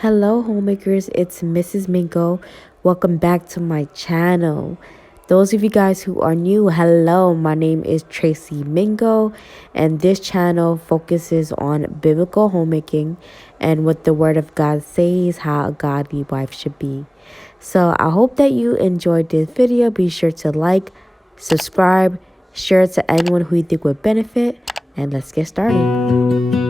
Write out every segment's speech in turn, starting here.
Hello, homemakers. It's Mrs. Mingo. Welcome back to my channel. Those of you guys who are new, hello. My name is Tracy Mingo, and this channel focuses on biblical homemaking and what the Word of God says how a godly wife should be. So I hope that you enjoyed this video. Be sure to like, subscribe, share it to anyone who you think would benefit, and let's get started.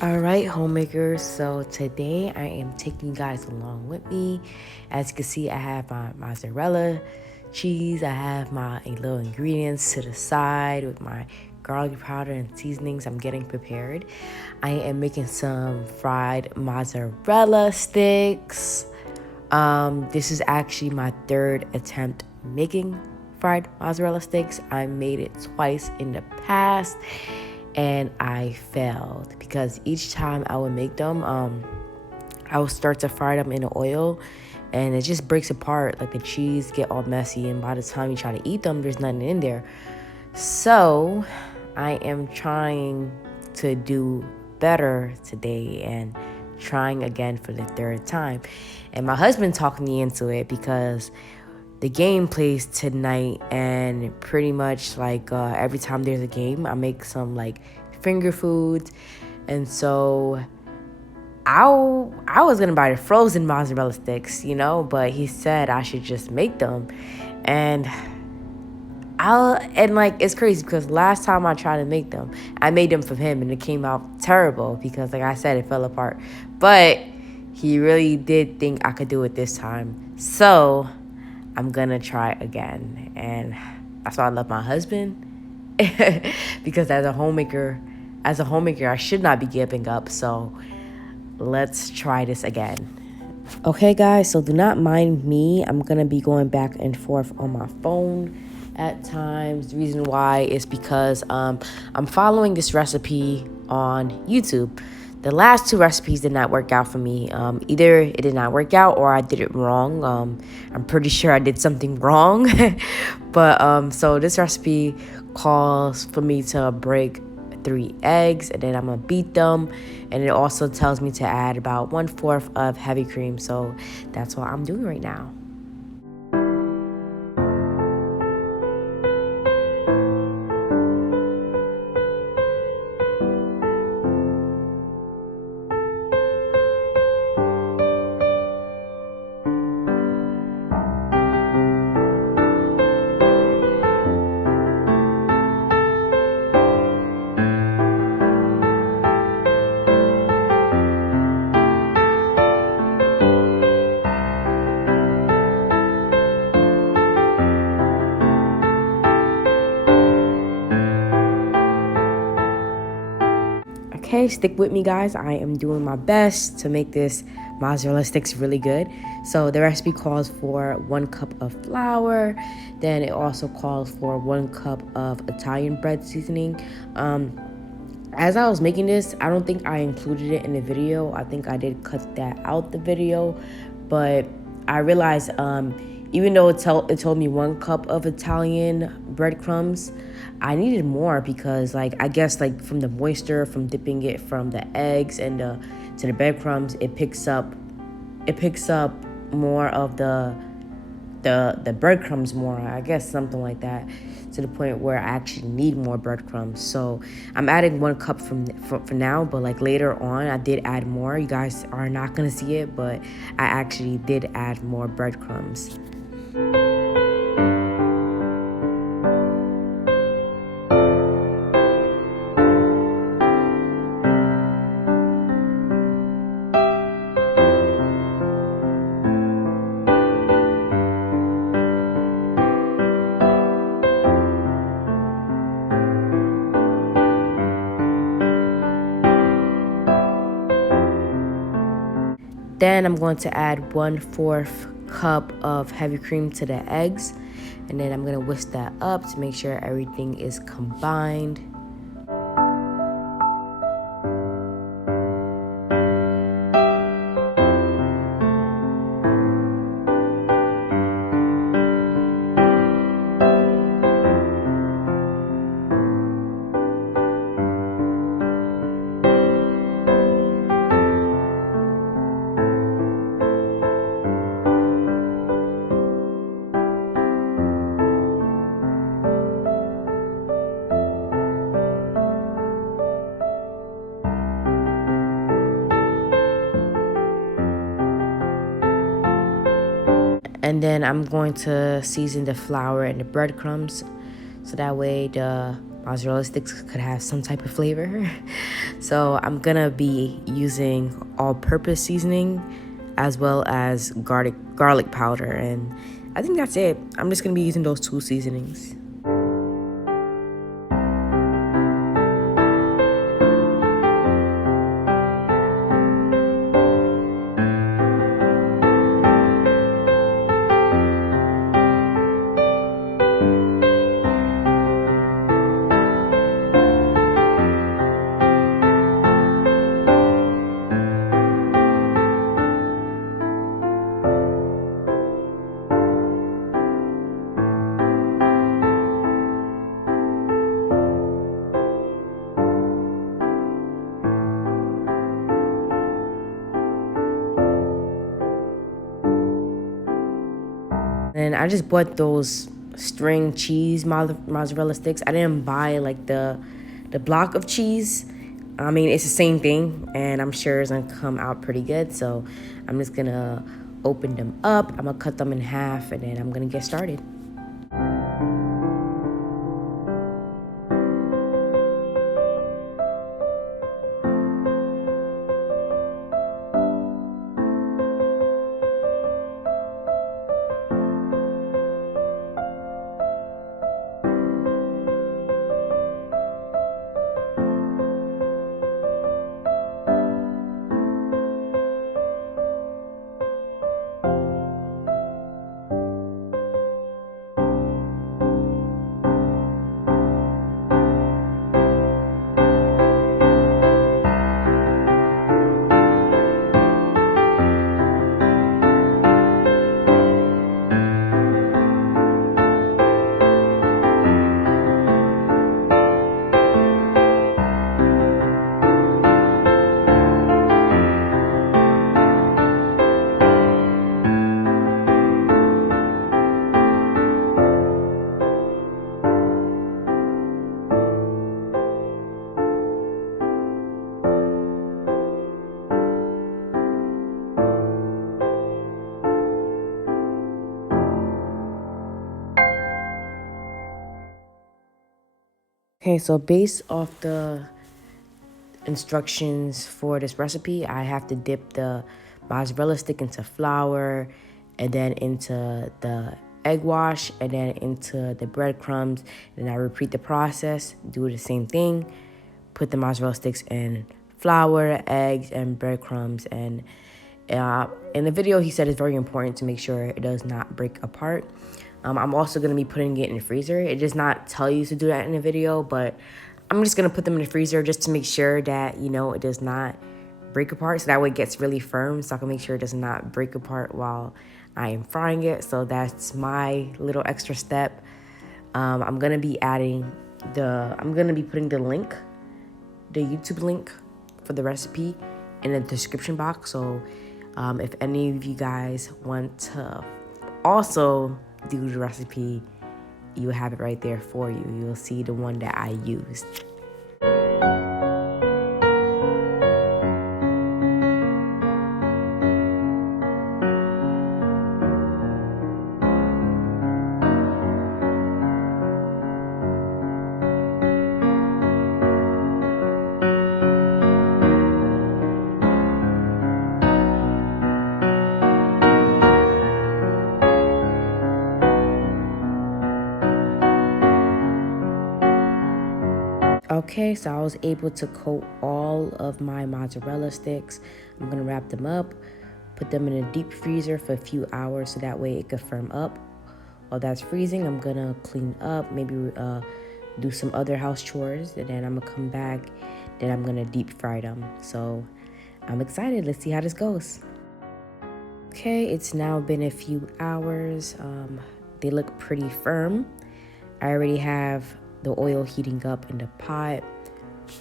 All right, homemakers. So today I am taking you guys along with me. As you can see, I have my mozzarella cheese. I have my little ingredients to the side with my garlic powder and seasonings. I'm getting prepared. I am making some fried mozzarella sticks. This is actually my third attempt making fried mozzarella sticks. I made it twice in the past and I failed because each time I would make them, I would start to fry them in the oil and it just breaks apart. Like the cheese get all messy, and by the time you try to eat them, there's nothing in there. So I am trying to do better today and trying again for the third time. And my husband talked me into it because the game plays tonight, and pretty much like every time there's a game, I make some like finger foods. And so I was gonna buy the frozen mozzarella sticks, but he said I should just make them. And it's crazy because last time I tried to make them, I made them for him and it came out terrible because, like I said, it fell apart. But he really did think I could do it this time. So I'm gonna try again. And that's why I love my husband. Because as a homemaker, I should not be giving up. So let's try this again. Okay, guys, so do not mind me. I'm gonna be going back and forth on my phone at times. The reason why is because I'm following this recipe on YouTube. The last two recipes did not work out for me. Either it did not work out or I did it wrong. I'm pretty sure I did something wrong. But so this recipe calls for me to break 3 eggs, and then I'm gonna beat them. And it also tells me to add about 1/4 of heavy cream. So that's what I'm doing right now. Okay, stick with me, guys. I am doing my best to make this mozzarella sticks really good. So the recipe calls for 1 cup of flour. Then it also calls for 1 cup of Italian bread seasoning. As I was making this, I don't think I included it in the video. I think I did cut that out the video. But I realized even though it told me 1 cup of Italian breadcrumbs, I needed more because, like, I guess like from the moisture from dipping it from the eggs and to the breadcrumbs, it picks up more of the breadcrumbs more. I guess something like that, to the point where I actually need more breadcrumbs. So I'm adding 1 cup for now, but like later on I did add more. You guys are not gonna see it, but I actually did add more breadcrumbs. Then I'm going to add 1/4 cup of heavy cream to the eggs. And then I'm going to whisk that up to make sure everything is combined. And then I'm going to season the flour and the breadcrumbs so that way the mozzarella sticks could have some type of flavor. So I'm gonna be using all-purpose seasoning as well as garlic powder, and I think that's it. I'm just gonna be using those 2 seasonings. And I just bought those string cheese mozzarella sticks. I didn't buy like the block of cheese. I mean, it's the same thing, and I'm sure it's gonna come out pretty good. So I'm just gonna open them up. I'm gonna cut them in half, and then I'm gonna get started. Okay, so based off the instructions for this recipe, I have to dip the mozzarella stick into flour and then into the egg wash and then into the breadcrumbs. And I repeat the process, do the same thing, put the mozzarella sticks in flour, eggs, and breadcrumbs. And in the video, he said it's very important to make sure it does not break apart. I'm also going to be putting it in the freezer. It does not tell you to do that in the video, but I'm just going to put them in the freezer just to make sure that, you know, it does not break apart. So that way it gets really firm, so I can make sure it does not break apart while I am frying it. So that's my little extra step. I'm going to be putting the link, the YouTube link for the recipe in the description box. So if any of you guys want to also do the recipe, you have it right there for you. You'll see the one that I used. Okay, so I was able to coat all of my mozzarella sticks. I'm gonna wrap them up, put them in a deep freezer for a few hours so that way it could firm up. While that's freezing, I'm gonna clean up, maybe do some other house chores, and then I'm gonna come back, then I'm gonna deep fry them. So I'm excited. Let's see how this goes. Okay, it's now been a few hours. They look pretty firm. I already have the oil heating up in the pot,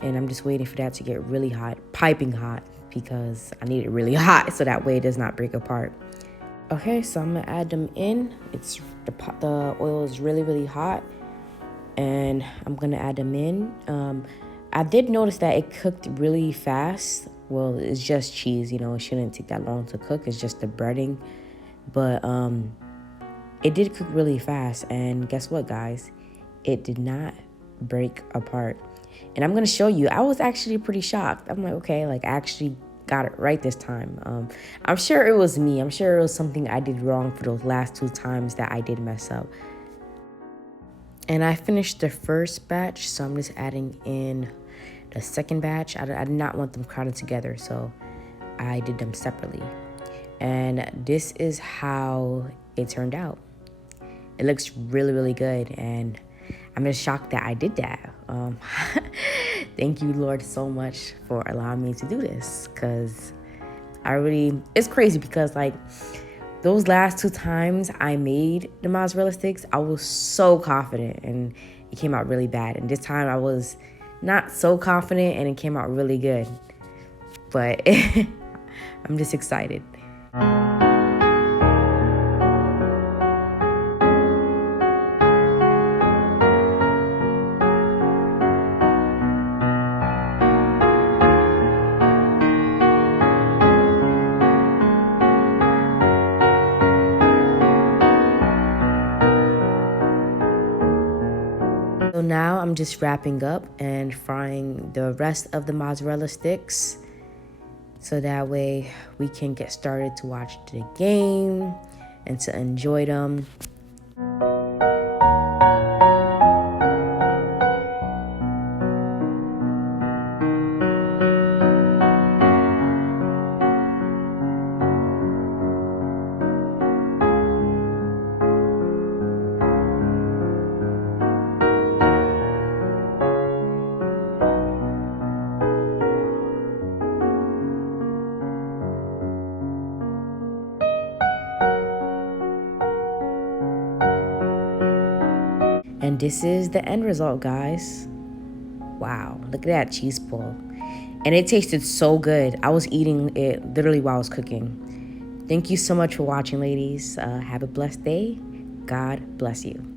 and I'm just waiting for that to get really hot, piping hot, because I need it really hot so that way it does not break apart. Okay, so I'm gonna add them in. The oil is really hot, and I'm gonna add them in. I did notice that it cooked really fast. Well, it's just cheese, you know, it shouldn't take that long to cook. It's just the breading, but it did cook really fast. And guess what, guys? It did not break apart. And I'm gonna show you. I was actually pretty shocked. I'm like, okay, like I actually got it right this time. I'm sure it was me. I'm sure it was something I did wrong for those last 2 times that I did mess up. And I finished the first batch, so I'm just adding in the second batch. I did not want them crowded together, so I did them separately. And this is how it turned out. It looks really good, and I'm just shocked that I did that. Thank you, Lord, so much for allowing me to do this, because it's crazy because like those last 2 times I made the mozzarella sticks, I was so confident and it came out really bad. And this time I was not so confident and it came out really good. But I'm just excited. So now I'm just wrapping up and frying the rest of the mozzarella sticks, so that way we can get started to watch the game and to enjoy them. And this is the end result, guys. Wow, look at that cheese ball. And it tasted so good. I was eating it literally while I was cooking. Thank you so much for watching, ladies. Have a blessed day. God bless you.